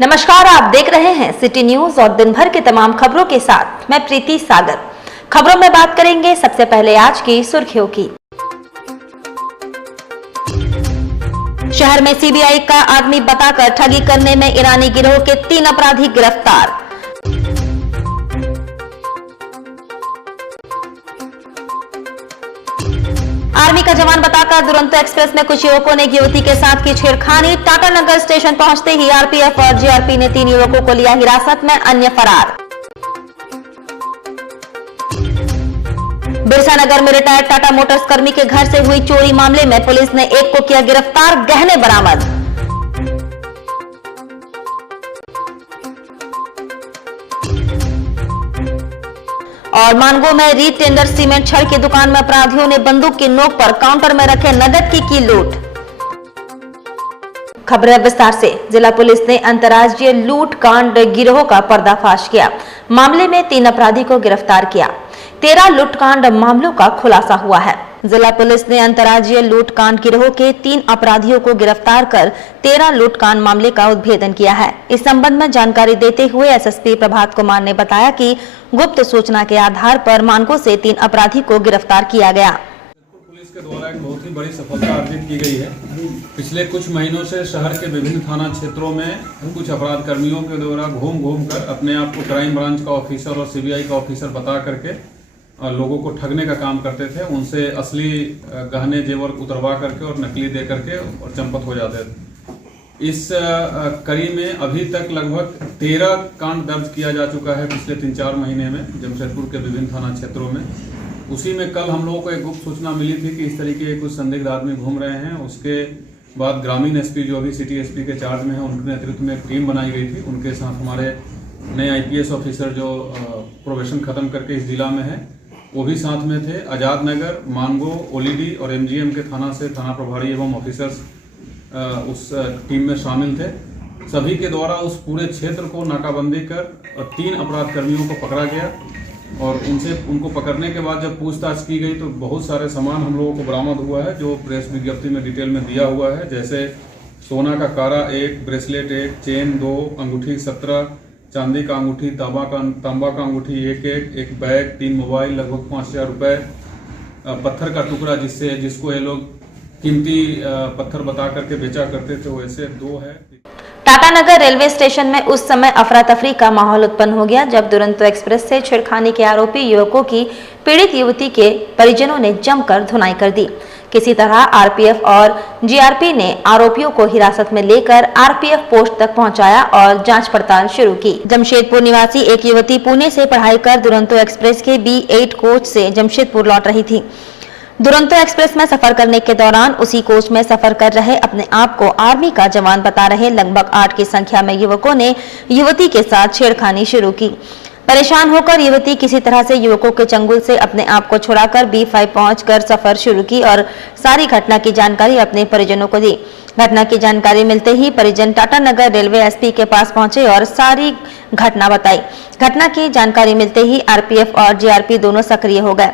नमस्कार, आप देख रहे हैं सिटी न्यूज और दिन भर के तमाम खबरों के साथ मैं प्रीति सागर। खबरों में बात करेंगे सबसे पहले आज की सुर्खियों की। शहर में सीबीआई का आदमी बताकर ठगी करने में ईरानी गिरोह के 3 अपराधी गिरफ्तार। आर्मी का जवान बताकर दुरंतो एक्सप्रेस में कुछ युवकों ने युवती के साथ की छेड़खानी। टाटानगर स्टेशन पहुंचते ही आरपीएफ और जीआरपी ने 3 युवकों को लिया हिरासत में, अन्य फरार। बिरसा नगर में रिटायर्ड टाटा मोटर्स कर्मी के घर से हुई चोरी मामले में पुलिस ने एक को किया गिरफ्तार, गहने बरामद। और मानगो में री टेंडर सीमेंट छड़ की दुकान में अपराधियों ने बंदूक की नोक पर काउंटर में रखे नकद की लूट। खबरें विस्तार से। जिला पुलिस ने अंतर्राज्यीय लूट कांड गिरोह का पर्दाफाश किया। मामले में 3 अपराधी को गिरफ्तार किया। 13 लूटकांड मामलों का खुलासा हुआ है। जिला पुलिस ने अंतर्राज्यीय लूटकांड गिरोह के 3 अपराधियों को गिरफ्तार कर 13 लूटकांड मामले का उद्भेदन किया है। इस संबंध में जानकारी देते हुए एसएसपी प्रभात कुमार ने बताया कि गुप्त सूचना के आधार पर मानगो से 3 अपराधी को गिरफ्तार किया गया। पुलिस के द्वारा एक बहुत ही बड़ी सफलता अर्जित की गई है। पिछले कुछ महीनों से शहर के विभिन्न थाना क्षेत्रों में कुछ अपराध कर्मियों के द्वारा घूम कर अपने आप को क्राइम ब्रांच का ऑफिसर और सीबीआई का ऑफिसर बता करके लोगों को ठगने का काम करते थे। उनसे असली गहने जेवर उतरवा करके और नकली दे करके और चंपत हो जाते थे। इस कड़ी में अभी तक लगभग 13 कांड दर्ज किया जा चुका है पिछले 3-4 महीने में जमशेदपुर के विभिन्न थाना क्षेत्रों में। उसी में कल हम लोगों को एक गुप्त सूचना मिली थी कि इस तरीके के कुछ संदिग्ध आदमी घूम रहे हैं। उसके बाद ग्रामीण एसपी जो अभी सिटी एसपी के चार्ज में है, उनके नेतृत्व में एक टीम बनाई गई थी। उनके साथ हमारे नए आईपीएस ऑफिसर जो प्रोबेशन खत्म करके इस जिला में है वो भी साथ में थे। आजाद नगर, मानगो, ओलीडी और एमजीएम के थाना से थाना प्रभारी एवं ऑफिसर्स उस टीम में शामिल थे। सभी के द्वारा उस पूरे क्षेत्र को नाकाबंदी कर 3 अपराध कर्मियों को पकड़ा गया और उनको पकड़ने के बाद जब पूछताछ की गई तो बहुत सारे सामान हम लोगों को बरामद हुआ है जो प्रेस विज्ञप्ति में डिटेल में दिया हुआ है। जैसे सोना का कारा 1, ब्रेसलेट 1, चेन 2, अंगूठी 17, चांदी का अंगूठी, तांबा का अंगूठी 1, एक बैग, 3 मोबाइल, लगभग 5000 रुपये, पत्थर का टुकड़ा जिसको ये लोग कीमती पत्थर बता करके बेचा करते थे, वैसे 2 है। टाटानगर रेलवे स्टेशन में उस समय अफरा तफरी का माहौल उत्पन्न हो गया जब दुरंतो एक्सप्रेस से छेड़खानी के आरोपी युवकों की पीड़ित युवती के परिजनों ने जमकर धुनाई कर दी। किसी तरह आरपीएफ और जीआरपी ने आरोपियों को हिरासत में लेकर आरपीएफ पोस्ट तक पहुंचाया और जांच पड़ताल शुरू की। जमशेदपुर निवासी एक युवती पुणे से पढ़ाई कर दुरंतो एक्सप्रेस के B8 कोच से जमशेदपुर लौट रही थी। दुरंतो एक्सप्रेस में सफर करने के दौरान उसी कोच में सफर कर रहे अपने आप को आर्मी का जवान बता रहे लगभग 8 की संख्या में युवकों ने युवती के साथ छेड़खानी शुरू की। परेशान होकर युवती किसी तरह से युवकों के चंगुल से अपने आप को छुड़ाकर B5 पहुंचकर सफर शुरू की और सारी घटना की जानकारी अपने परिजनों को दी। घटना की जानकारी मिलते ही परिजन टाटानगर रेलवे एसपी के पास पहुंचे और सारी घटना बताई। घटना की जानकारी मिलते ही आरपीएफ और जीआरपी दोनों सक्रिय हो गए।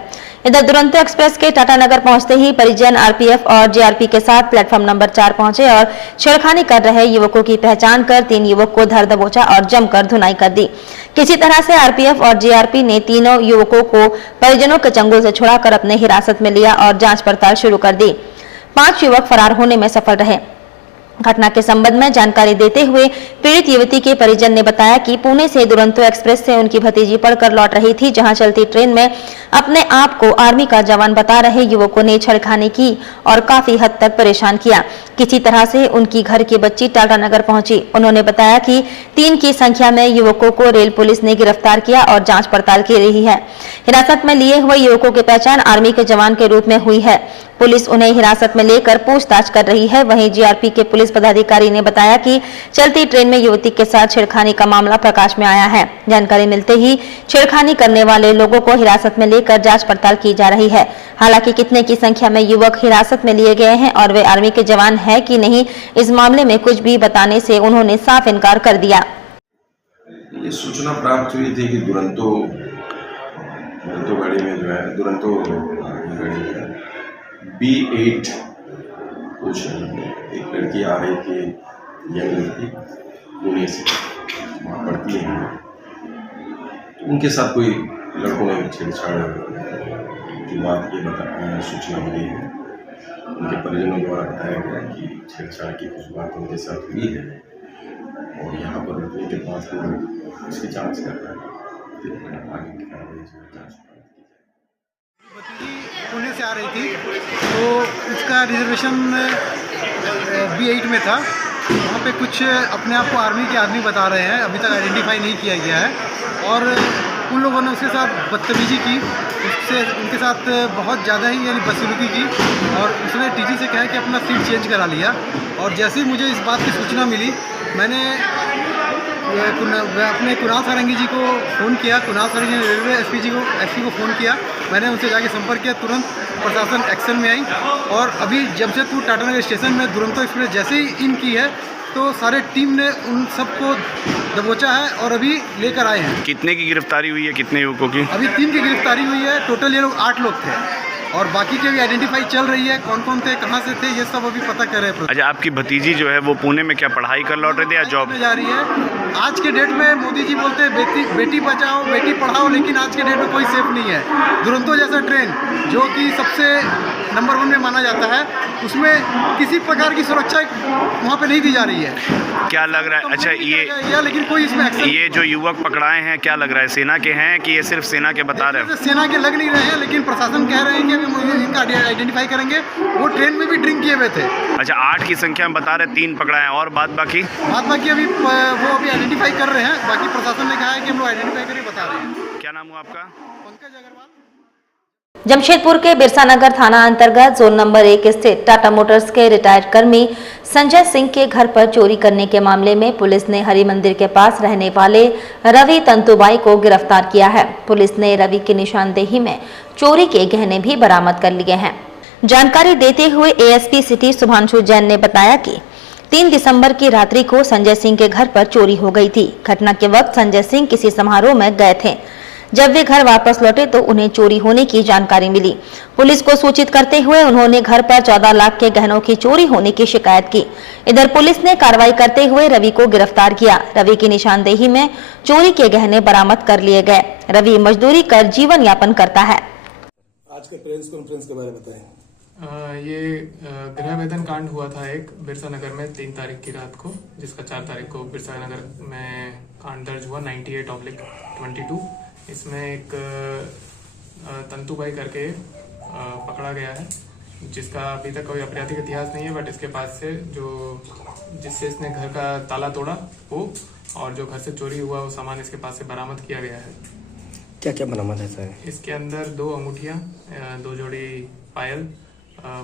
इधर दुरंतो एक्सप्रेस के टाटानगर पहुंचते ही परिजन आरपीएफ और जीआरपी के साथ प्लेटफॉर्म नंबर 4 पहुंचे और छेड़खानी कर रहे युवकों की पहचान कर 3 युवक को धर दबोचा और जमकर धुनाई कर दी। किसी तरह से आरपीएफ और जीआरपी ने तीनों युवकों को परिजनों के चंगुल से छुड़ाकर अपने हिरासत में लिया और जांच पड़ताल शुरू कर दी। 5 युवक फरार होने में सफल रहे। घटना के संबंध में जानकारी देते हुए पीड़ित युवती के परिजन ने बताया कि पुणे से दुरंतो एक्सप्रेस से उनकी भतीजी पढ़कर लौट रही थी, जहां चलती ट्रेन में अपने आप को आर्मी का जवान बता रहे युवकों ने छेड़खानी की और काफी हद तक परेशान किया। किसी तरह से उनकी घर की बच्ची टाटानगर पहुंची। उन्होंने बताया कि 3 की संख्या में युवकों को रेल पुलिस ने गिरफ्तार किया और जांच पड़ताल की रही है। हिरासत में लिए हुए युवकों की पहचान आर्मी के जवान के रूप में हुई है। पुलिस उन्हें हिरासत में लेकर पूछताछ कर रही है। वहीं जीआरपी के पुलिस पदाधिकारी ने बताया कि चलती ट्रेन में युवती के साथ छेड़खानी का मामला प्रकाश में आया है। जानकारी मिलते ही छेड़खानी करने वाले लोगों को हिरासत में लेकर जांच पड़ताल की जा रही है। हालांकि कितने की संख्या में युवक हिरासत में लिए गए हैं और वे आर्मी के जवान है कि नहीं, इस मामले में कुछ भी बताने से उन्होंने साफ इनकार कर दिया। ये सूचना प्राप्त हुई थी कि दुरंतो गाड़ी में जो है दुरंतो गाड़ी में B8 कुछ एक लड़की आ रही थी, यंग लड़की, पुणे से वहाँ पढ़ती हैं। उनके साथ कोई लड़कों ने छेड़छाड़ की बात ये सूचना मिली है। उनके परिजनों द्वारा बताया गया कि छेड़छाड़ की कुछ बात उनके साथ हुई है और यहाँ पर रुकने के बाद हम इसकी जाँच कर रहे हैं। आगे की कार्रवाई जाँच भतीजी पुणे से आ रही थी तो उसका रिजर्वेशन B8 में था। वहाँ पे कुछ अपने आप को आर्मी के आदमी बता रहे हैं, अभी तक आइडेंटिफाई नहीं किया गया है। और उन लोगों ने उसके साथ बदतमीजी की, उससे उनके साथ बहुत ज़्यादा ही यानी बदसलूकी की और उसने टीटी से कहा कि अपना सीट चेंज करा लिया। और जैसे ही मुझे इस बात की सूचना मिली मैंने अपने कुणाल सारंगी जी को फ़ोन किया। कुणाल सारंगी ने रेलवे एसपी को फ़ोन किया। मैंने उनसे जाके संपर्क किया, तुरंत प्रशासन एक्शन में आई और अभी जमशेदपुर टाटानगर स्टेशन में दुरंतो एक्सप्रेस जैसे ही इन की है तो सारे टीम ने उन सबको दबोचा है और अभी लेकर आए हैं। कितने की गिरफ्तारी हुई है, कितने युवकों की? अभी 3 की गिरफ्तारी हुई है। टोटल ये लोग 8 लोग थे और बाकी के भी आइडेंटिफाई चल रही है, कौन कौन थे, कहाँ से थे, ये सब अभी पता कर रहे हैं। अच्छा, आपकी भतीजी जो है वो पुणे में क्या पढ़ाई कर लौट रहे थे या जॉब में जा रही है? आज के डेट में मोदी जी बोलते हैं बेटी बचाओ बेटी पढ़ाओ, लेकिन आज के डेट में कोई सेफ नहीं है। दुरंतो जैसा ट्रेन जो कि सबसे नंबर 1 में माना जाता है, उसमें किसी प्रकार की सुरक्षा वहाँ पे नहीं दी जा रही है। क्या लग रहा है? अच्छा, ये लेकिन कोई इसमें एक्शन, ये जो युवक पकड़ाए हैं क्या लग रहा है सेना के हैं कि ये सिर्फ सेना के बता रहे हैं? सेना के लग नहीं रहे हैं, लेकिन प्रशासन कह रहे हैं कि अभी इनका आइडेंटिफाई करेंगे। वो ट्रेन में भी ड्रिंक किए हुए थे। अच्छा, 8 की संख्या में बता रहे, 3 पकड़ाए हैं और बाद बाकी अभी वो अभी आइडेंटिफाई कर रहे हैं। बाकी प्रशासन ने कहा है कि हम लोग आइडेंटिफाई करके बता रहे हैं। क्या नाम हुआ आपका? पंकज अग्रवाल। जमशेदपुर के बिरसानगर थाना अंतर्गत जोन नंबर 1 स्थित टाटा मोटर्स के रिटायर्ड कर्मी संजय सिंह के घर पर चोरी करने के मामले में पुलिस ने हरि मंदिर के पास रहने वाले रवि तंतुबाई को गिरफ्तार किया है। पुलिस ने रवि की निशानदेही में चोरी के गहने भी बरामद कर लिए हैं। जानकारी देते हुए एएसपी सिटी शुभांशु जैन ने बताया कि 3 दिसंबर की रात्रि को संजय सिंह के घर पर चोरी हो गई थी। घटना के वक्त संजय सिंह किसी समारोह में गए थे। जब वे घर वापस लौटे तो उन्हें चोरी होने की जानकारी मिली। पुलिस को सूचित करते हुए उन्होंने घर पर 14 लाख के गहनों की चोरी होने की शिकायत की। इधर पुलिस ने कार्रवाई करते हुए रवि को गिरफ्तार किया। रवि की निशानदेही में चोरी के गहने बरामद कर लिए गए। रवि मजदूरी कर जीवन यापन करता है। आज के प्रेस कॉन्फ्रेंस के बारे में बताएं। ये गृह वेतन कांड हुआ था एक बिरसानगर में 3 तारीख की रात को, जिसका 4 तारीख को बिरसानगर में कांड दर्ज हुआ 98/22। इसमें एक तंतुबाई करके पकड़ा गया है, जिसका अभी तक कोई आपराधिक इतिहास नहीं है, बट इसके पास से जिससे इसने घर का ताला तोड़ा वो और जो घर से चोरी हुआ वो सामान इसके पास से बरामद किया गया है। क्या क्या बरामद है सर? इसके अंदर 2 अंगूठियां, 2 जोड़ी पायल,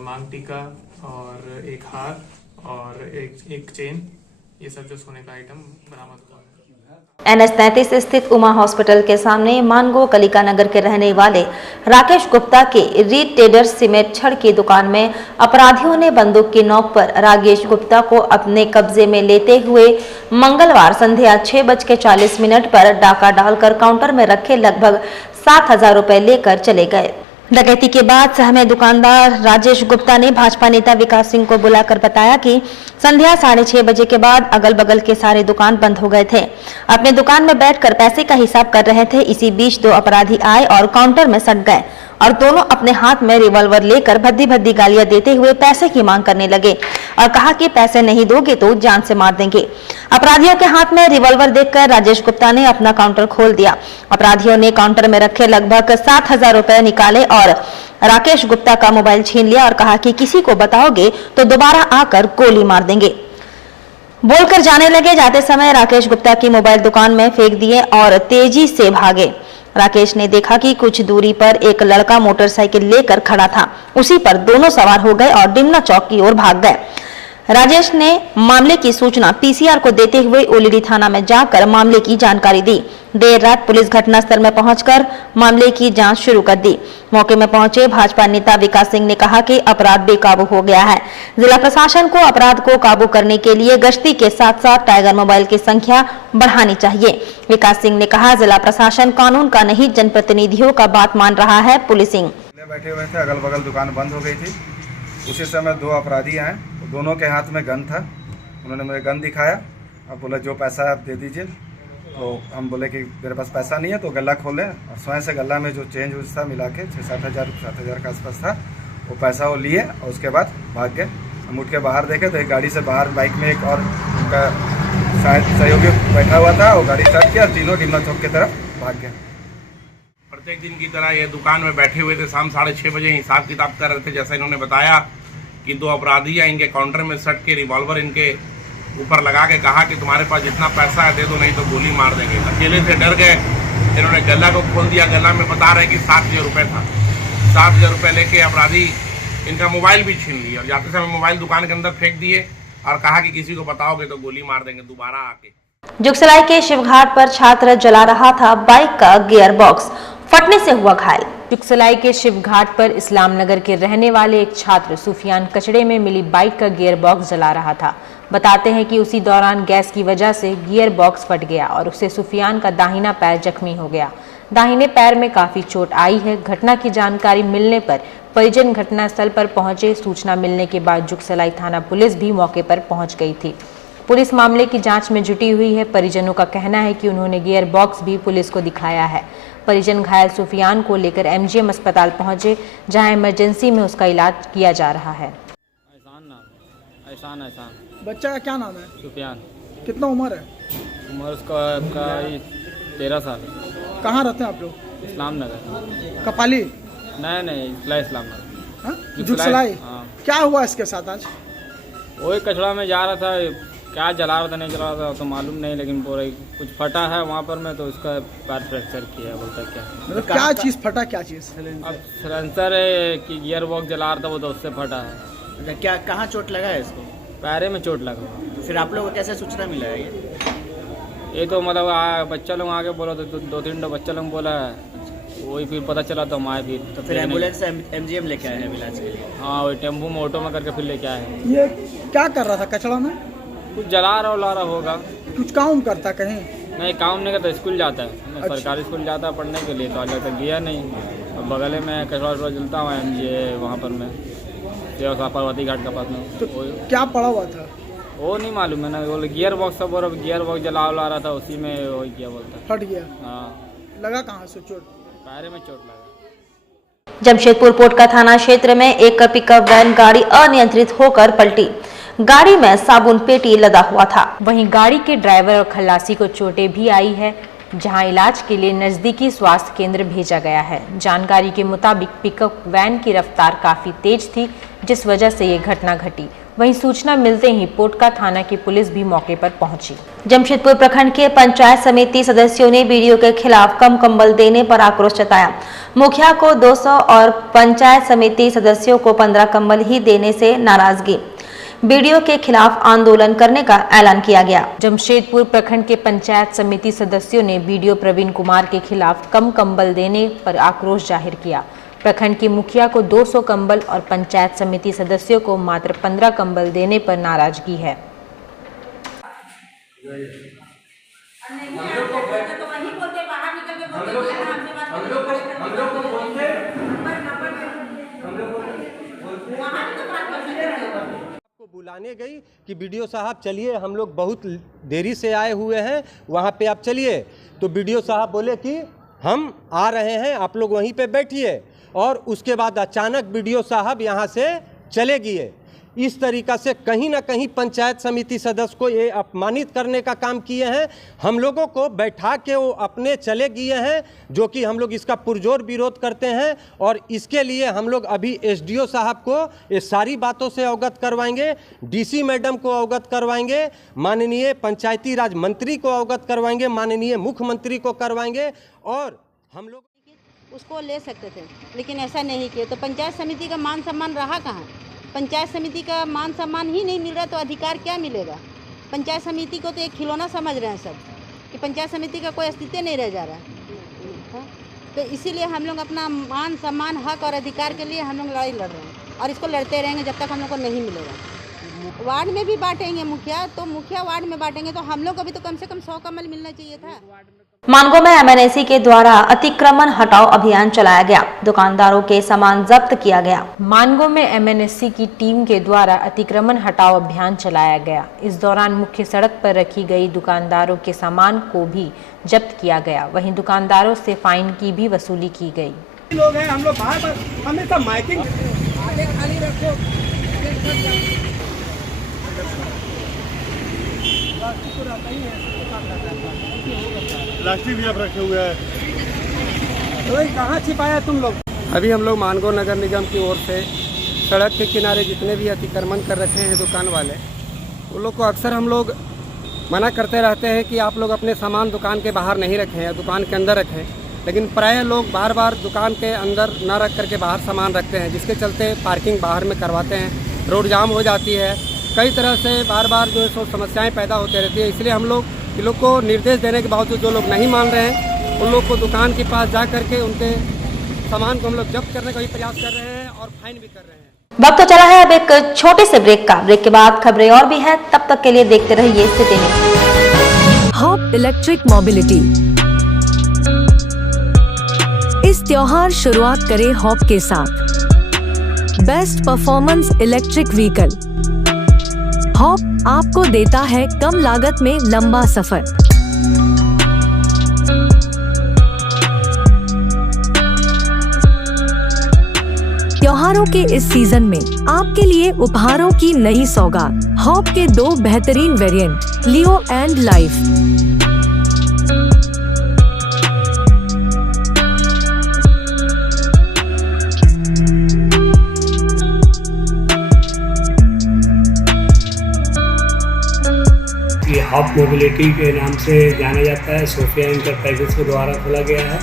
मांग टीका और एक हार और एक चेन, ये सब जो सोने का आइटम बरामद हुआ है। NH-33 स्थित उमा हॉस्पिटल के सामने मानगो कलिका नगर के रहने वाले राकेश गुप्ता के रीड ट्रेडर्स सीमेंट छड़ की दुकान में अपराधियों ने बंदूक की नोक पर राकेश गुप्ता को अपने कब्जे में लेते हुए मंगलवार संध्या 6:40 पर डाका डालकर काउंटर में रखे लगभग 7,000 रुपए लेकर चले गए। डकैती के बाद सहमे दुकानदार राजेश गुप्ता ने भाजपा नेता विकास सिंह को बुलाकर बताया कि संध्या 6:30 बजे के बाद अगल बगल के सारे दुकान बंद हो गए थे। अपने दुकान में बैठकर पैसे का हिसाब कर रहे थे। इसी बीच 2 अपराधी आए और काउंटर में सट गए और दोनों अपने हाथ में रिवॉल्वर लेकर भद्दी भद्दी गालियां देते हुए पैसे की मांग करने लगे और कहा कि पैसे नहीं दोगे तो जान से मार देंगे। अपराधियों के हाथ में रिवॉल्वर देखकर राजेश गुप्ता ने अपना काउंटर खोल दिया। अपराधियों ने काउंटर में रखे लगभग 7,000 रुपए निकाले और राकेश गुप्ता का मोबाइल छीन लिया और कहा कि किसी को बताओगे तो दोबारा आकर गोली मार देंगे। बोलकर जाने लगे। जाते समय राकेश गुप्ता की मोबाइल दुकान में फेंक दिए और तेजी से भागे। राकेश ने देखा कि कुछ दूरी पर एक लड़का मोटरसाइकिल लेकर खड़ा था। उसी पर दोनों सवार हो गए और डिमना चौक की ओर भाग गए। राजेश ने मामले की सूचना पीसीआर को देते हुए ओलीडी थाना में जाकर मामले की जानकारी दी। देर रात पुलिस घटनास्थल में पहुंचकर मामले की जांच शुरू कर दी। मौके में पहुंचे भाजपा नेता विकास सिंह ने कहा कि अपराध बेकाबू हो गया है। जिला प्रशासन को अपराध को काबू करने के लिए गश्ती के साथ साथ टाइगर मोबाइल की संख्या बढ़ानी चाहिए। विकास सिंह ने कहा, जिला प्रशासन कानून का नहीं जनप्रतिनिधियों का बात मान रहा है। पुलिसिंग बैठे हुए थे, अगल बगल दुकान बंद हो गई थी। उसी समय 2 अपराधी आए, दोनों के हाथ में गन था। उन्होंने मुझे गन दिखाया अब बोला जो पैसा आप दे दीजिए। तो हम बोले कि मेरे पास पैसा नहीं है, तो गला खोले और स्वयं से गला में जो चेंज उस था मिला के 6-7 हज़ार के आसपास था, वो पैसा वो लिए और उसके बाद भाग गए। हम उठ के बाहर देखे तो एक गाड़ी से बाहर बाइक में एक और उनका शायद सहयोगी बैठा हुआ था, वो गाड़ी स्टार्ट किया और तीनों डिमना चौक की तरफ भाग गए। प्रत्येक दिन की तरह ये दुकान में बैठे हुए थे, शाम 6:30 बजे हिसाब किताब कर रहे थे। जैसा इन्होंने बताया कि 2 अपराधी हैं, इनके काउंटर में सट के रिवॉल्वर इनके ऊपर लगा के कहा कि तुम्हारे पास जितना पैसा है दे दो, नहीं तो गोली मार देंगे। अकेले से डर गए, इन्होंने गला को खोल दिया। गला में बता रहे कि 7,000 रुपये था। 7,000 रुपये लेके अपराधी इनका मोबाइल भी छीन लिया और जाते समय मोबाइल दुकान के अंदर फेंक दिए और कहा कि किसी को बताओगे तो गोली मार देंगे दोबारा आके। जुगसलाई के शिवघाट पर छात्र जला रहा था बाइक का गियर बॉक्स, फटने से हुआ घायल। जुगसलाई के शिवघाट पर इस्लाम नगर के रहने वाले एक छात्र सुफियान कचड़े में मिली बाइक का गियर बॉक्स जला रहा था। बताते हैं कि उसी दौरान गैस की वजह से गियर बॉक्स फट गया और उससे सुफियान का दाहिना पैर जख्मी हो गया। दाहिने पैर में काफी चोट आई है। घटना की जानकारी मिलने पर परिजन घटनास्थल पर पहुंचे। सूचना मिलने के बाद जुगसलाई थाना पुलिस भी मौके पर पहुंच गई थी। पुलिस मामले की जांच में जुटी हुई है। परिजनों का कहना है कि उन्होंने गियर बॉक्स भी पुलिस को दिखाया है। परिजन घायल सुफियान को लेकर MGM अस्पताल पहुंचे, जहां इमरजेंसी में उसका इलाज किया जा रहा है। एहसान बच्चा का क्या नाम है? सुफियान। कितना उम्र है? उम्र उसका 13 साल। कहाँ रहते हैं आप लोग? इस्लाम नगर। कपाली? नहीं इस्लाम नगर। जुगसलाई? हाँ। क्या हुआ इसके साथ आज? वही कचड़ा में जा रहा था, क्या जला रहा था नहीं जला रहा था तो मालूम नहीं, लेकिन पूरा कुछ फटा है वहाँ पर में, तो उसका पैर फ्रैक्चर किया। बोलता क्या मतलब क्या चीज़ फटा? क्या चीज़? अब सिलेंसर है कि गियर बॉक्स जला रहा था वो, तो उससे फटा है। क्या कहाँ चोट लगा है इसको? पैरे में चोट लगा। तो फिर आप लोगों को कैसे सूचना मिला है ये तो मतलब बच्चा लोग आगे बोला तो 2-3 बच्चा लोग बोला है, वही फिर पता चला तो हम आए फिर। तो फिर एम्बुलेंस से MGM लेके आए हैं इलाज के लिए? हाँ, वही टेम्पो में ऑटो में करके फिर लेके आए हैं। ये क्या कर रहा था कचड़ा में? कुछ जला रहा होगा। कुछ काम करता कहीं? नहीं, काम नहीं करता, स्कूल जाता है। अच्छा। सरकारी स्कूल जाता है पढ़ने के लिए, तो आज तक गया नहीं। और बगल में कचड़ा जलता हुआ MGA वहाँ पर मैं पार्वती घाट का पास में। तो क्या पड़ा हुआ था वो नहीं मालूम है ना। बोले गियर बॉक्स सब, और गियर बॉक्स जला रहा था, उसी में वही किया बोलता। फट गया? हाँ। लगा कहाँ से चोट? पैर में चोट लगा। जमशेदपुर पोटका थाना क्षेत्र में एक पिकअप वैन गाड़ी अनियंत्रित होकर पलटी। गाड़ी में साबुन पेटी लदा हुआ था। वहीं गाड़ी के ड्राइवर और खलासी को चोटें भी आई है, जहां इलाज के लिए नजदीकी स्वास्थ्य केंद्र भेजा गया है। जानकारी के मुताबिक पिकअप वैन की रफ्तार काफी तेज थी, जिस वजह से ये घटना घटी। वहीं सूचना मिलते ही पोटका थाना की पुलिस भी मौके पर पहुंची। जमशेदपुर प्रखंड के पंचायत समिति सदस्यों ने बीडीओ के खिलाफ कम कंबल देने पर आक्रोश जताया। मुखिया को 200 और पंचायत समिति सदस्यों को 15 कंबल ही देने से नाराजगी। बीडीओ के खिलाफ आंदोलन करने का ऐलान किया गया। जमशेदपुर प्रखंड के पंचायत समिति सदस्यों ने बीडीओ प्रवीण कुमार के खिलाफ कम कंबल देने पर आक्रोश जाहिर किया। प्रखंड के मुखिया को 200 कंबल और पंचायत समिति सदस्यों को मात्र 15 कंबल देने पर नाराजगी है। बुलाने गई कि बीडीओ साहब चलिए, हम लोग बहुत देरी से आए हुए हैं, वहाँ पे आप चलिए। तो बीडीओ साहब बोले कि हम आ रहे हैं, आप लोग वहीं पे बैठिए। और उसके बाद अचानक बीडीओ साहब यहाँ से चले गए। इस तरीक़ा से कहीं ना कहीं पंचायत समिति सदस्य को ये अपमानित करने का काम किए हैं। हम लोगों को बैठा के वो अपने चले गए हैं, जो कि हम लोग इसका पुरजोर विरोध करते हैं। और इसके लिए हम लोग अभी एसडीओ साहब को ये सारी बातों से अवगत करवाएंगे, डीसी मैडम को अवगत करवाएंगे, माननीय पंचायती राज मंत्री को अवगत करवाएंगे, माननीय मुख्यमंत्री को करवाएंगे। और हम लोग उसको ले सकते थे, लेकिन ऐसा नहीं किया। तो पंचायत समिति का मान सम्मान रहा कहाँ? पंचायत समिति का मान सम्मान ही नहीं मिल रहा, तो अधिकार क्या मिलेगा? पंचायत समिति को तो एक खिलौना समझ रहे हैं सब, कि पंचायत समिति का कोई अस्तित्व नहीं रह जा रहा है। तो इसीलिए हम लोग अपना मान सम्मान, हक और अधिकार के लिए हम लोग लड़ाई लड़ रहे हैं, और इसको लड़ते रहेंगे जब तक हम लोग को नहीं मिलेगा। वार्ड में भी बांटेंगे मुखिया, तो मुखिया वार्ड में बांटेंगे, तो हम लोग को भी तो कम से कम 100 कमल मिलना चाहिए था। मानगो में एमएनएसी के द्वारा अतिक्रमण हटाओ अभियान चलाया गया। दुकानदारों के सामान जब्त किया गया। मानगो में एमएनएसी की टीम के द्वारा अतिक्रमण हटाओ अभियान चलाया गया। इस दौरान मुख्य सड़क पर रखी गई दुकानदारों के सामान को भी जब्त किया गया। वहीं दुकानदारों से फाइन की भी वसूली की गई। लोग हैं हम लोग बाहर हमेशा माइकिंग खाली रखो। प्लास्टिक भी आप रखे हुए हैं तो कहाँ छिपाया तुम लोग? अभी हम लोग मानगो नगर निगम की ओर से सड़क के किनारे जितने भी अतिक्रमण कर रखे हैं दुकान वाले, उन लोग को अक्सर हम लोग मना करते रहते हैं कि आप लोग अपने सामान दुकान के बाहर नहीं रखें या दुकान के अंदर रखें, लेकिन प्रायः लोग बार बार दुकान के अंदर न रख करके बाहर सामान रखते हैं, जिसके चलते पार्किंग बाहर में करवाते हैं, रोड जाम हो जाती है, कई तरह से बार बार जो है सो समस्याएं पैदा होती रहती है। इसलिए हम लोग इन लोग को निर्देश देने के बावजूद जो लोग नहीं मान रहे हैं उन लोग को दुकान के पास जा करके उनके सामान को हम लोग जब्त करने का भी प्रयास कर रहे हैं और फाइन भी कर रहे हैं। वक्त तो चला है अब एक छोटे से ब्रेक का। ब्रेक के बाद खबरें और भी हैं, तब तक के लिए देखते रहिए city news. Hop electric mobility. इस त्योहार शुरुआत करें हॉप के साथ best performance electric vehicle. Hop आपको देता है कम लागत में लंबा सफर। त्योहारों के इस सीजन में आपके लिए उपहारों की नई सौगात। हॉप के 2 बेहतरीन variant Leo and life. Hop mobility के नाम से जाना जाता है, सोफिया इंटरप्राइजेस के द्वारा खोला गया है।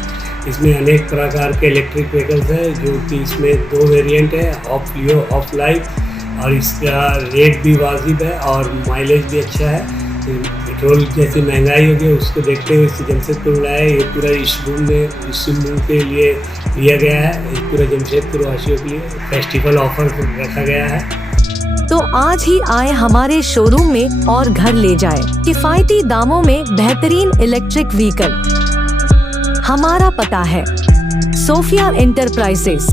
इसमें अनेक प्रकार के इलेक्ट्रिक व्हीकल्स हैं, जो कि इसमें 2 वेरिएंट है, हॉप लियो, हॉप लाइफ, और इसका रेट भी वाजिब है और माइलेज भी अच्छा है। पेट्रोल जैसी महंगाई हो गई उसको देखते हुए जमशेदपुर लाया है। ये पूरा इस रूम के लिए लिया गया है, पूरा जमशेदपुर वासियों के लिए फेस्टिवल ऑफर रखा गया है। तो आज ही आए हमारे शोरूम में और घर ले जाए किफायती दामों में बेहतरीन इलेक्ट्रिक व्हीकल। हमारा पता है सोफिया इंटरप्राइजेस,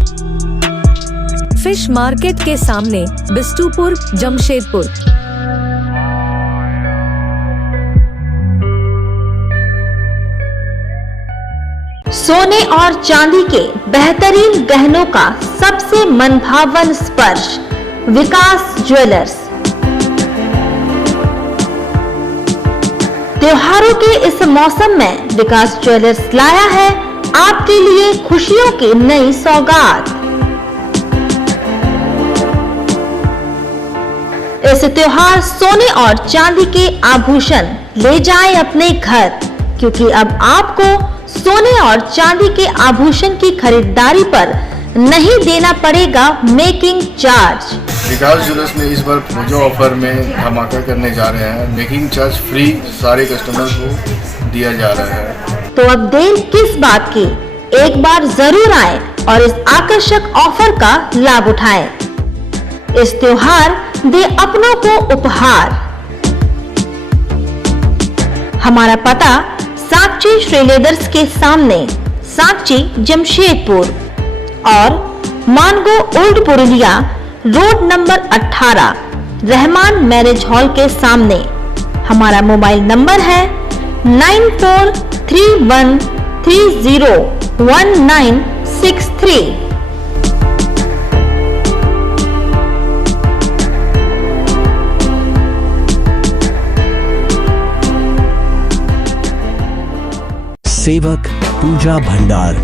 फिश मार्केट के सामने, बिष्टुपुर, जमशेदपुर। सोने और चांदी के बेहतरीन गहनों का सबसे मनभावन स्पर्श विकास ज्वेलर्स। त्योहारों के इस मौसम में विकास ज्वेलर्स लाया है आपके लिए खुशियों की नई सौगात। इस त्योहार सोने और चांदी के आभूषण ले जाएं अपने घर, क्योंकि अब आपको सोने और चांदी के आभूषण की खरीदारी पर नहीं देना पड़ेगा मेकिंग चार्ज। विकास ज्वेलर्स में इस बार पूजा ऑफर में धमाका करने जा रहे हैं। मेकिंग चार्ज फ्री सारे कस्टमर को दिया जा रहा है। तो अब देर किस बात की, एक बार जरूर आएं और इस आकर्षक ऑफर का लाभ उठाएं। इस त्योहार दे अपनों को उपहार। हमारा पता साक्षी श्रीलेदर्स के सामने, साक्षी जमशेदपुर, और Mango old Purulia road number 18 Rahman marriage hall के सामने। हमारा मोबाइल नंबर है 9431301963। सेवक पूजा भंडार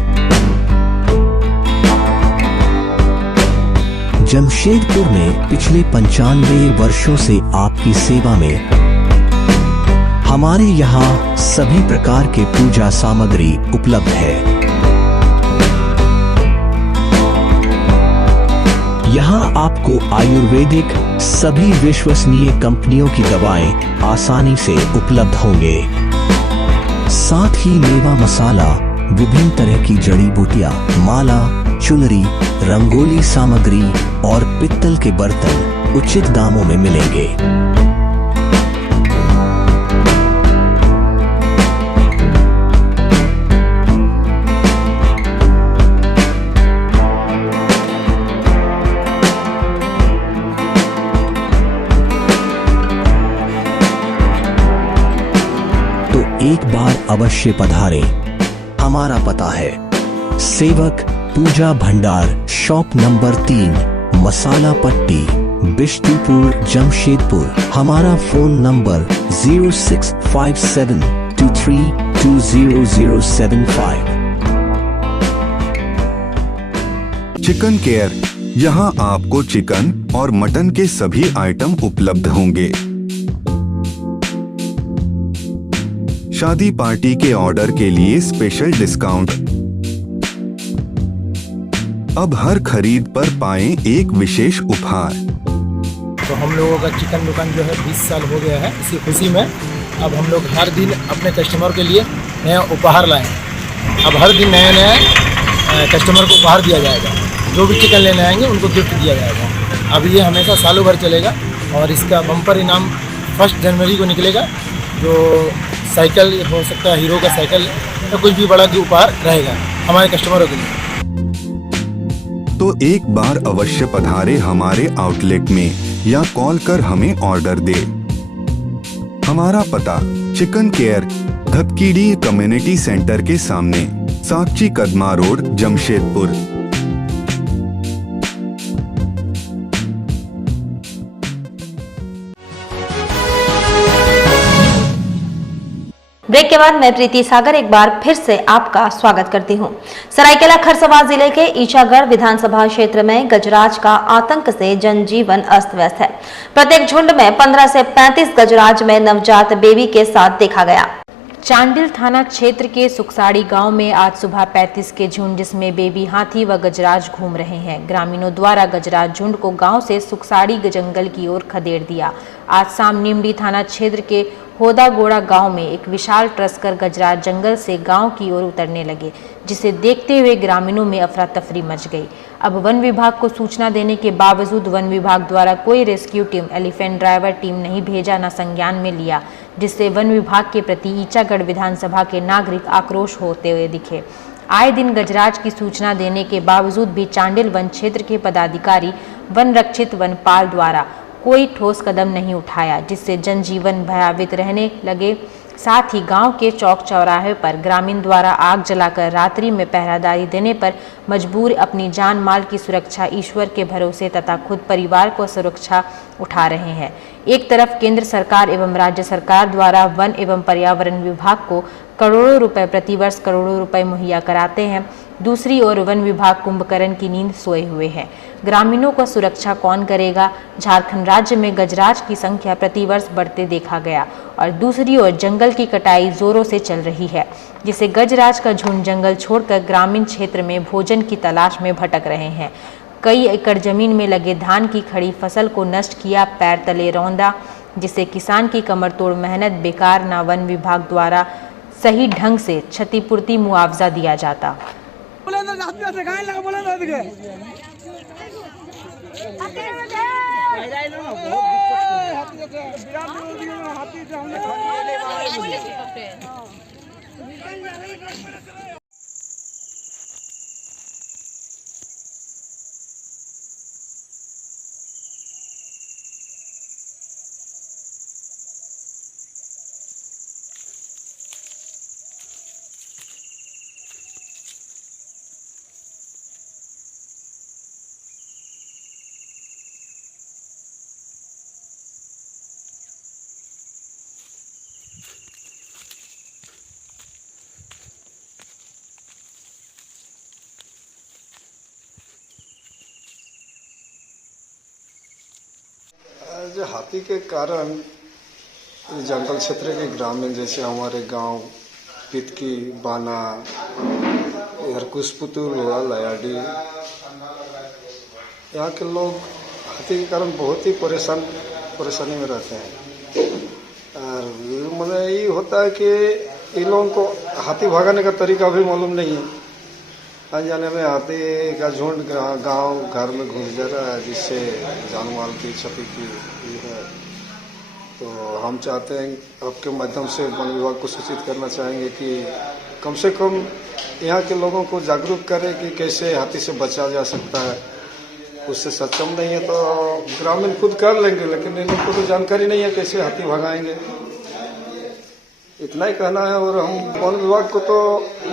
जमशेदपुर में पिछले 95 वर्षों से आपकी सेवा में। हमारे यहाँ सभी प्रकार के पूजा सामग्री उपलब्ध है। यहाँ आपको आयुर्वेदिक सभी विश्वसनीय कंपनियों की दवाएं आसानी से उपलब्ध होंगे। साथ ही मेवा मसाला, विभिन्न तरह की जड़ी बूटियां, माला, चुनरी, रंगोली सामग्री और पित्तल के बर्तन उचित दामों में मिलेंगे। तो एक बार अवश्य पधारें। हमारा पता है सेवक पूजा भंडार, शॉप नंबर 3, मसाला पट्टी, बिष्टुपुर, जमशेदपुर। हमारा फोन नंबर 065723200075। चिकन केयर, यहाँ आपको चिकन और मटन के सभी आइटम उपलब्ध होंगे। शादी पार्टी के ऑर्डर के लिए स्पेशल डिस्काउंट। अब हर खरीद पर पाएं एक विशेष उपहार। तो हम लोगों का चिकन दुकान जो है 20 साल हो गया है। इसी खुशी में अब हम लोग हर दिन अपने कस्टमर के लिए नया उपहार लाए। अब हर दिन नया नया कस्टमर को उपहार दिया जाएगा। जो भी चिकन लेने आएंगे उनको गिफ्ट दिया जाएगा। अब ये हमेशा सालों भर चलेगा और इसका बम्पर इनाम 1 जनवरी को निकलेगा। जो साइकिल हो सकता है, हीरो का साइकिल या कुछ भी बड़ा उपहार रहेगा हमारे कस्टमरों के लिए। तो एक बार अवश्य पधारे हमारे आउटलेट में या कॉल कर हमें ऑर्डर दे। हमारा पता चिकन केयर, धपकीडी कम्युनिटी सेंटर के सामने, साक्षी कदमा रोड, जमशेदपुर। ब्रेक के बाद मैं प्रीति सागर एक बार फिर से आपका स्वागत करती हूं। सरायकेला खरसवां जिले के ईचागढ़ विधानसभा क्षेत्र में गजराज का आतंक से जनजीवन अस्त व्यस्त है। प्रत्येक झुंड में 15 से 35 गजराज में नवजात बेबी के साथ देखा गया। चांडिल थाना क्षेत्र के सुखसाड़ी गांव में आज सुबह 35 के झुंड जिसमें बेबी हाथी व गजराज घूम रहे हैं। ग्रामीणों द्वारा गजराज झुंड को गांव से सुखसाड़ी जंगल की ओर खदेड़ दिया। आज शाम निमडी थाना क्षेत्र के होदागोड़ा गांव में एक विशाल ट्रस्कर गजराज जंगल से गांव की ओर उतरने लगे, जिसे देखते हुए ग्रामीणों में अफरा तफरी मच गई। अब वन विभाग को सूचना देने के बावजूद वन विभाग द्वारा कोई rescue team, elephant driver team नहीं भेजा, न संज्ञान में लिया, जिससे वन विभाग के प्रति ईचागढ़ विधानसभा के नागरिक आक्रोश होते हुए दिखे। आए दिन गजराज की सूचना देने के बावजूद भी चांडिल वन क्षेत्र के पदाधिकारी, वन रक्षित वनपाल द्वारा कोई ठोस कदम नहीं उठाया, जिससे जनजीवन भयावह रहने लगे। साथ ही गांव के चौक चौराहे पर ग्रामीण द्वारा आग जलाकर रात्रि में पहरादारी देने पर मजबूर अपनी जान माल की सुरक्षा ईश्वर के भरोसे तथा खुद परिवार को सुरक्षा उठा रहे हैं। एक तरफ केंद्र सरकार एवं राज्य सरकार द्वारा वन एवं पर्यावरण विभाग को करोड़ों रुपए प्रतिवर्ष करोड़ों रुपए मुहैया कराते हैं, दूसरी ओर वन विभाग कुंभकर्ण की नींद सोए हुए है। ग्रामीणों को सुरक्षा कौन करेगा? झारखंड राज्य में गजराज की संख्या प्रतिवर्ष बढ़ते देखा गया और दूसरी ओर जंगल की कटाई जोरों से चल रही है, जिससे गजराज का झुंड जंगल छोड़कर ग्रामीण क्षेत्र में भोजन की तलाश में भटक रहे हैं। कई एकड़ जमीन में लगे धान की खड़ी फसल को नष्ट किया, पैर तले रौंदा, जिससे किसान की कमर तोड़ मेहनत बेकार। न वन विभाग द्वारा सही ढंग से क्षतिपूर्ति मुआवजा दिया जाता। जो हाथी के कारण जंगल क्षेत्र के ग्रामीण जैसे हमारे गांव पितकी, बाना, इधर कुशपुतुर हुआ, लयाडी, यहाँ के लोग हाथी के कारण बहुत ही परेशानी में रहते हैं। और मतलब ये होता है कि इन लोगों को हाथी भगाने का तरीका भी मालूम नहीं है। अनजाने में हाथी का झुंड गांव घर में घुस जा रहा है, जिससे जानमाल की क्षति की है। तो हम चाहते हैं आपके माध्यम से वन विभाग को सूचित करना चाहेंगे कि कम से कम यहाँ के लोगों को जागरूक करें कि कैसे हाथी से बचा जा सकता है। उससे सक्षम नहीं है तो ग्रामीण खुद कर लेंगे, लेकिन इन लोगों को तो जानकारी नहीं है कैसे हाथी भगाएंगे। इतना ही कहना है। और हम वन विभाग को तो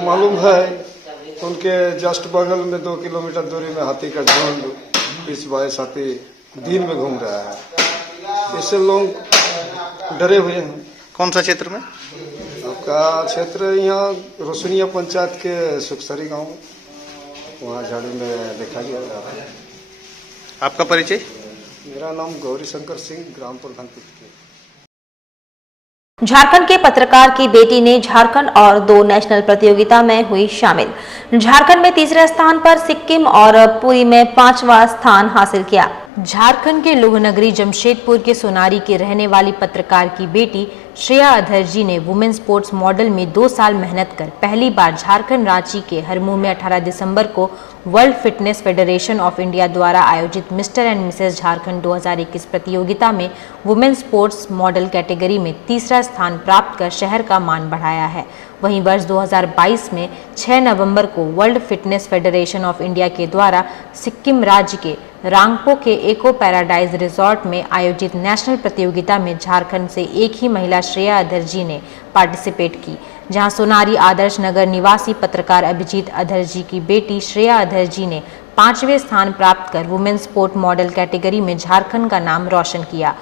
मालूम है, उनके जस्ट बगल में 2 किलोमीटर दूरी में हाथी का झुंड 20-22 हाथी दिन में घूम रहा है। इससे लोग डरे हुए हैं। कौन सा क्षेत्र में? आपका क्षेत्र यहाँ रोशनिया पंचायत के सुखसरी गांव, वहाँ झाड़ी में देखा गया था। आपका परिचय? मेरा नाम गौरी शंकर सिंह, ग्राम प्रधान पिपकी। झारखंड के पत्रकार की बेटी ने झारखंड और 2 नेशनल प्रतियोगिता में हुई शामिल। झारखंड में 3रे स्थान पर, सिक्किम और पुरी में 5वां स्थान हासिल किया। झारखंड के लोहनगरी जमशेदपुर के सोनारी के रहने वाली पत्रकार की बेटी श्रेया अधरजी ने वुमेन स्पोर्ट्स मॉडल में 2 साल मेहनत कर पहली बार झारखंड रांची के हरमू में 18 दिसंबर को world fitness federation of India द्वारा आयोजित मिस्टर एंड मिसेस झारखंड 2021 प्रतियोगिता में वुमेन स्पोर्ट्स मॉडल कैटेगरी में 3रा स्थान प्राप्त कर शहर का मान बढ़ाया है। वहीं वर्ष 2022 में 6 नवंबर को world fitness federation of India के द्वारा सिक्किम राज्य के रांगपो के एको पैराडाइज रिजॉर्ट में आयोजित नेशनल प्रतियोगिता में झारखंड से एक ही महिला श्रेया अधरजी ने पार्टिसिपेट की, जहां सोनारी आदर्श नगर निवासी पत्रकार अभिजीत अधरजी की बेटी श्रेया अधरजी ने 5वें स्थान प्राप्त कर वुमेन स्पोर्ट मॉडल कैटेगरी में झारखंड का नाम रोशन किया।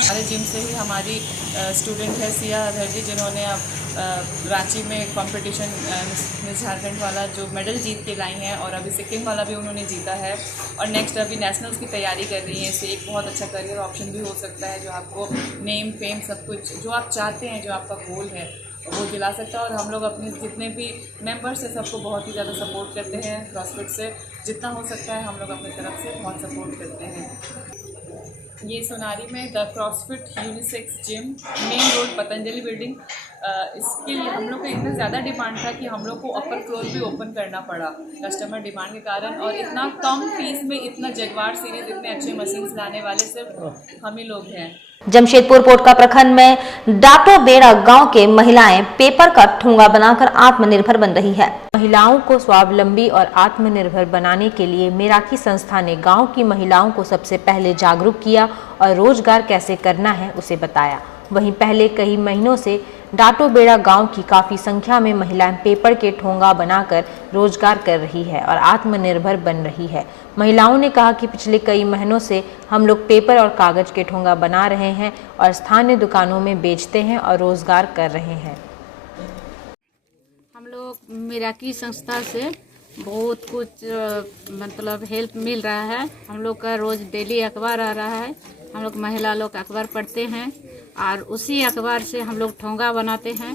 हमारे जिम से ही हमारी स्टूडेंट है सिया अधरजी, जिन्होंने अब रांची में कंपटीशन मिस झारखंड वाला जो मेडल जीत के लाई हैं, और अभी सिक्किम वाला भी उन्होंने जीता है, और नेक्स्ट अभी नेशनल्स की तैयारी कर रही हैं। इससे एक बहुत अच्छा करियर ऑप्शन भी हो सकता है, जो आपको नेम फेम सब कुछ जो आप चाहते हैं, जो आपका गोल है वो दिला सकता है। और हम लोग अपने जितने भी मेंबर्स हैं सबको बहुत ही ज़्यादा सपोर्ट करते हैं। क्रॉसफिट से जितना हो सकता है हम लोग अपनी तरफ से बहुत सपोर्ट करते हैं। ये सोनारी में the CrossFit unisex gym, main road Patanjali building, इसके लिए हम लोग को इतना ज़्यादा डिमांड था कि हम लोग को अपर फ्लोर भी ओपन करना पड़ा कस्टमर डिमांड के कारण, और इतना कम फीस में इतना जगवार सीरीज, इतने अच्छे मशीन्स लाने वाले सिर्फ हम ही लोग हैं। जमशेदपुर पोटका प्रखंड में डाटो बेड़ा गांव के महिलाएं पेपर का ठोंगा बनाकर आत्मनिर्भर बन रही है। महिलाओं को स्वावलंबी और आत्मनिर्भर बनाने के लिए मेराकी संस्था ने गांव की महिलाओं को सबसे पहले जागरूक किया और रोजगार कैसे करना है उसे बताया। वहीं पहले कई महीनों से डाटो बेड़ा गांव की काफ़ी संख्या में महिलाएं पेपर के ठोंगा बनाकर रोजगार कर रही है और आत्मनिर्भर बन रही है। महिलाओं ने कहा कि पिछले कई महीनों से हम लोग पेपर और कागज़ के ठोंगा बना रहे हैं और स्थानीय दुकानों में बेचते हैं और रोजगार कर रहे हैं। हम लोग मेराकी संस्था से बहुत कुछ मतलब हेल्प मिल रहा है। हम लोग का रोज़ डेली अखबार आ रहा है, हम लोग महिला लोग अखबार पढ़ते हैं और उसी अखबार से हम लोग ठोंगा बनाते हैं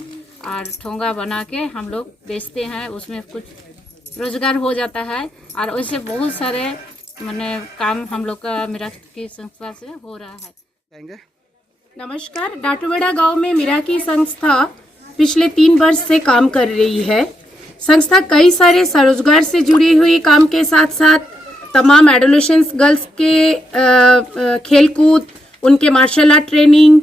और ठोंगा बना के हम लोग बेचते हैं, उसमें कुछ रोजगार हो जाता है और वैसे बहुत सारे माने काम हम लोग का मेराकी संस्था से हो रहा है। नमस्कार, डाटोबेड़ा गांव में मेराकी संस्था पिछले 3 वर्ष से काम कर रही है। संस्था कई सारे स्वरोजगार से जुड़ी हुई काम के साथ साथ तमाम एडोलेसेंस गर्ल्स के खेलकूद, उनके मार्शल आर्ट ट्रेनिंग,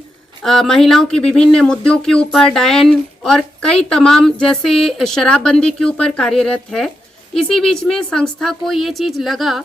महिलाओं की विभिन्न मुद्दों के ऊपर डायन और कई तमाम जैसे शराबबंदी के ऊपर कार्यरत है। इसी बीच में संस्था को ये चीज लगा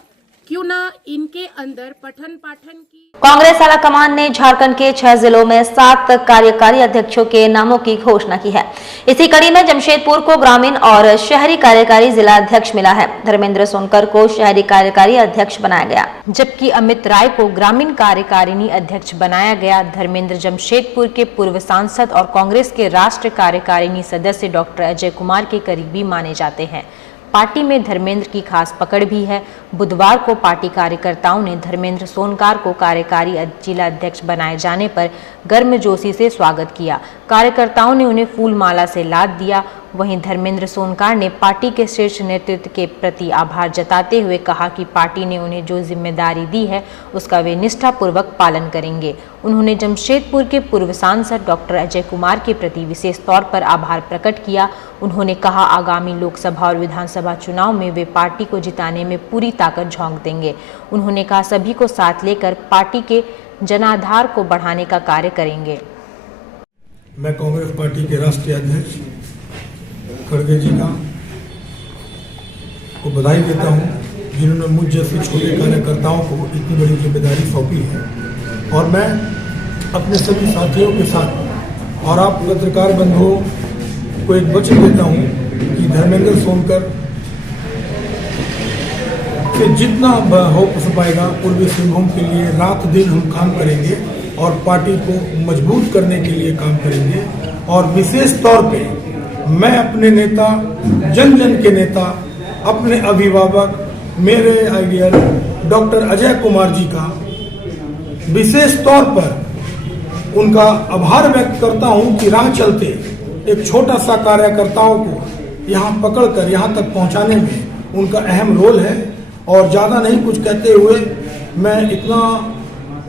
क्यों ना इनके अंदर पठन पाठन की। कांग्रेस आला कमान ने झारखंड के 6 जिलों में 7 कार्यकारी अध्यक्षों के नामों की घोषणा की है। इसी कड़ी में जमशेदपुर को ग्रामीण और शहरी कार्यकारी जिला अध्यक्ष मिला है। धर्मेंद्र सोनकर को शहरी कार्यकारी अध्यक्ष बनाया गया, जबकि अमित राय को ग्रामीण कार्यकारिणी अध्यक्ष बनाया गया। धर्मेंद्र जमशेदपुर के पूर्व सांसद और कांग्रेस के राष्ट्रीय कार्यकारिणी सदस्य डॉक्टर अजय कुमार के करीबी माने जाते हैं। पार्टी में धर्मेंद्र की खास पकड़ भी है। बुधवार को पार्टी कार्यकर्ताओं ने धर्मेंद्र सोनकर को कार्यकारी जिला अध्यक्ष बनाए जाने पर गर्मजोशी से स्वागत किया। कार्यकर्ताओं ने उन्हें फूल माला से लाद दिया। वहीं धर्मेंद्र सोनकार ने पार्टी के शीर्ष नेतृत्व के प्रति आभार जताते हुए कहा कि पार्टी ने उन्हें जो जिम्मेदारी दी है उसका वे निष्ठापूर्वक पालन करेंगे। उन्होंने जमशेदपुर के पूर्व सांसद डॉक्टर अजय कुमार के प्रति विशेष तौर पर आभार प्रकट किया। उन्होंने कहा आगामी लोकसभा और विधानसभा चुनाव में वे पार्टी को जिताने में पूरी ताकत झोंक देंगे। उन्होंने कहा सभी को साथ लेकर पार्टी के जनाधार को बढ़ाने का कार्य करेंगे। मैं कांग्रेस पार्टी के राष्ट्रीय अध्यक्ष खड़गे जी को बधाई देता हूं, जिन्होंने मुझ जैसे छोटे कार्यकर्ताओं को इतनी बड़ी जिम्मेदारी सौंपी है। और मैं अपने सभी साथियों के साथ और आप पत्रकार बंधुओं को एक वचन देता हूं कि धर्मेंद्र सोनकर से जितना हो पाएगा पूर्वी सिंहभूम के लिए रात दिन हम काम करेंगे और पार्टी को मजबूत करने के लिए काम करेंगे। और विशेष तौर पे मैं अपने नेता, जन जन के नेता, अपने अभिभावक, मेरे आइडियल डॉक्टर अजय कुमार जी का विशेष तौर पर उनका आभार व्यक्त करता हूं कि राह चलते एक छोटा सा कार्यकर्ताओं को यहाँ पकड़कर यहाँ तक पहुँचाने में उनका अहम रोल है। और ज़्यादा नहीं कुछ कहते हुए मैं इतना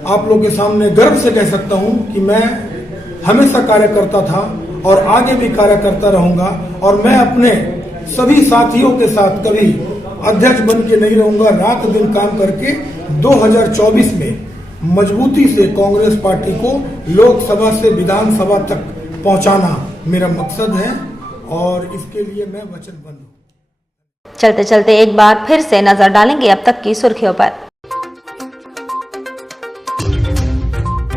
आप लोग के सामने गर्व से कह सकता हूं कि मैं हमेशा कार्यकर्ता था और आगे भी कार्यकर्ता रहूंगा। और मैं अपने सभी साथियों के साथ कभी अध्यक्ष बन के नहीं रहूंगा। रात दिन काम करके 2024 में मजबूती से कांग्रेस पार्टी को लोकसभा से विधानसभा तक पहुंचाना मेरा मकसद है और इसके लिए मैं वचनबद्ध हूं। चलते चलते एक बार फिर से नजर डालेंगे अब तक की सुर्खियों पर।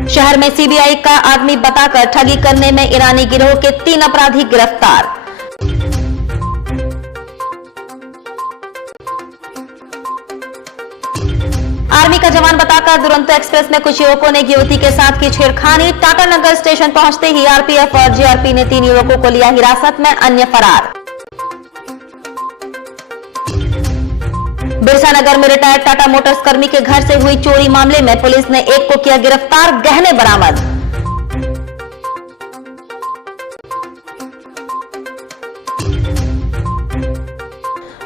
शहर में सीबीआई का आदमी बताकर ठगी करने में ईरानी गिरोह के 3 अपराधी गिरफ्तार। आर्मी का जवान बताकर दुरंतो एक्सप्रेस में कुछ युवकों ने युवती के साथ की छेड़खानी। टाटानगर स्टेशन पहुंचते ही आरपीएफ और जीआरपी ने 3 युवकों को लिया हिरासत में, अन्य फरार। बिरसा नगर में रिटायर्ड टाटा मोटर्स कर्मी के घर से हुई चोरी मामले में पुलिस ने एक को किया गिरफ्तार, गहने बरामद।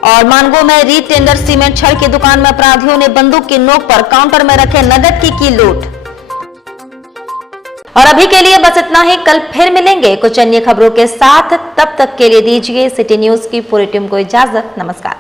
और मानगो में रीटेंडर सीमेंट छड़ की दुकान में अपराधियों ने बंदूक की नोक पर काउंटर में रखे नकद की लूट। और अभी के लिए बस इतना ही। कल फिर मिलेंगे कुछ अन्य खबरों के साथ। तब तक के लिए दीजिए सिटी न्यूज की पूरी टीम को इजाजत। नमस्कार।